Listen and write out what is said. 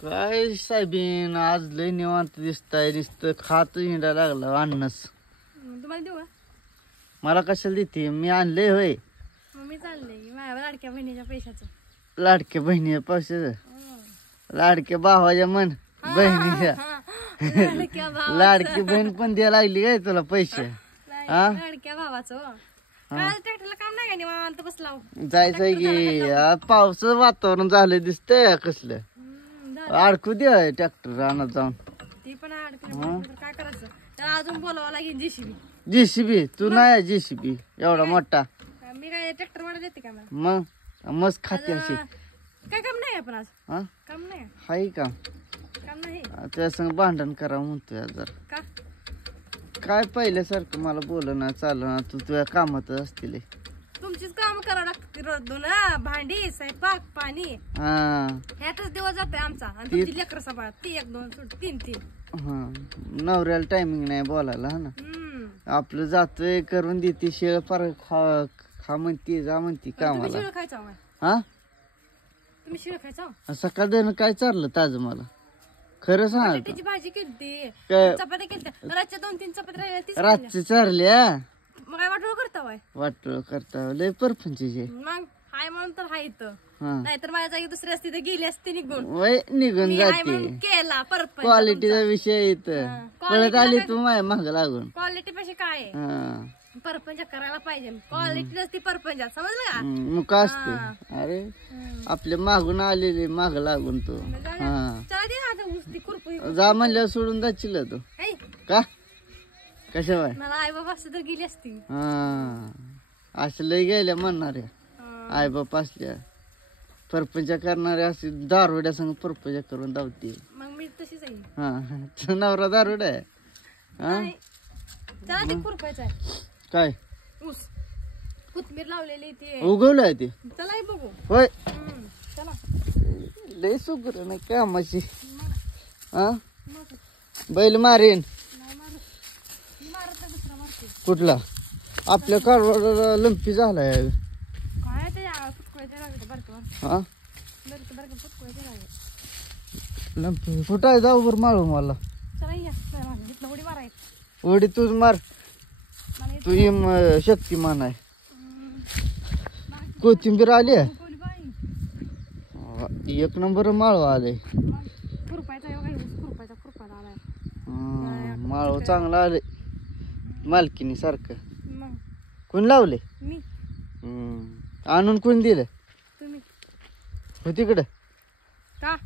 काय साहेबीन आज लय निवांत दिसताय नुसतं खात हिंडा लागला अन्नस. तुम्हाला देऊ का? मला कशाला देते मी आणले होय मग मी चालले माझ्या लाडक्या बहिणीच्या पैशाचं. लाडक्या बहिणीच्या पैशाचं लाडक्या भावाच्या मन बहिणीच्या लाडक्या भावाचं. लाडकी बहीण पण द्यायला लागली काय तुला पैसे? हा? लाडक्या भावाचं. काय ट्रॅक्टरला काम नाही का निवांत बसला. जायचंय की पावसाचं वातावरण झालं दिसतंय कसलं. अडकू दे ट्रॅक्टर रानात जाऊन. ती पण अडकली काय करायचं त्याला अजून बोलावं लागेल जेसीबी. जेसीबी तू नाही जेसीबी एवढा मोठा. मी काय ट्रॅक्टर वाढत येते का मला? मग मस्त खाते अशी. काय काम नाही आपण आज? हा काम नाही हाय का? काम नाही त्या संग भांडण करावं म्हणतोय जर का? काय पहिल्यासारखं मला बोल ना चाल ना तू तुझ्या कामात असतील. तुमचीच काम करावं लागते रोज ना. भांडी स्वयंपाक पाणी हा ह्यातच दिवस जातोय आमचा. आणि तुमची लेकर सांभाळा ती 1 2 3 3. हा नवऱ्याला टायमिंग नाही बोलायला हा ना. आपलं जातोय करून देते शेळ पार खा खा म्हणते जा म्हणते कामाला. शिळ खायचा हो? हा तुम्ही शिळ खायचा हो? सकाळ काय चाललं ताज मला खरं सांग. बटाट्याची भाजी केली काय? चपात्या केल्या रातच्या 2 3 चपात्या राहिल्या तीच रातची चारल्या मग काय वाटोळ करता वय? वाटलं करता लय परपंचीचे. मग हाय म्हणून तर हाय इथं. हा नाहीतर माझ्या जागी दुसरी असती तर गेली असती निघून. वय निघून मी हाय जाते. म्हणून केला परत क्वालिटीचा विषय इथं पळत आली तू माझ्या माग लागून. क्वालिटी पेक्षा काय आहे? हा परपंच करायला पाहिजे. क्वालिटी नसती परपंचात समजलं का? मग काय असते अरे आपल्या मागून आलेले माग लागून तू. हा चला दे आता नुसती खुरपी. जा म्हणल्यावर सोडून जाशील तू ऐ, का कशा बाय. मला आई बाबा असते तर गेली असती. हा असं लय गेल्या म्हणणाऱ्या आई बाप असल्या परपंच करणाऱ्या असे दारोड्या संग परपंच करून धावते. मग मी तशीच आहे. हा तुझा नवरा दारोडा आहे. हा नाही. चला ते खुरपायचं आहे. काय ऊस कोथमीर लावलेली ती उगवलंय ते? चला हे बघू. होय चला लय सुगर नाही कामाची. हा मग बैल मारेन नाही मारत. मी मारत नाही दुसरा मारते. कुठला आपल्या कारवार लंपी झालाय. काय ते फुटकुळ्याचे लागते बारकं बारकं हा बारकं बारकं फुटकुळ्याचे लागते. लंपी कुठं आहे जाऊ बरं मारू मला. चला या माझ्या इथनं उडी मारायची. उडी तूच मार मला तू शक्तिमान आहे. कोथिंबीर आली आहे? कोणी बाई 1 नंबर माळव आले. मग खुरपायचा आहे बघा. ऊस खुरपायचा आलाय. माळव चांगला आले मालकीनी सारखं. मग कोण लावले? मी आणून कोण दिलं तुम्ही हो तिकडं? का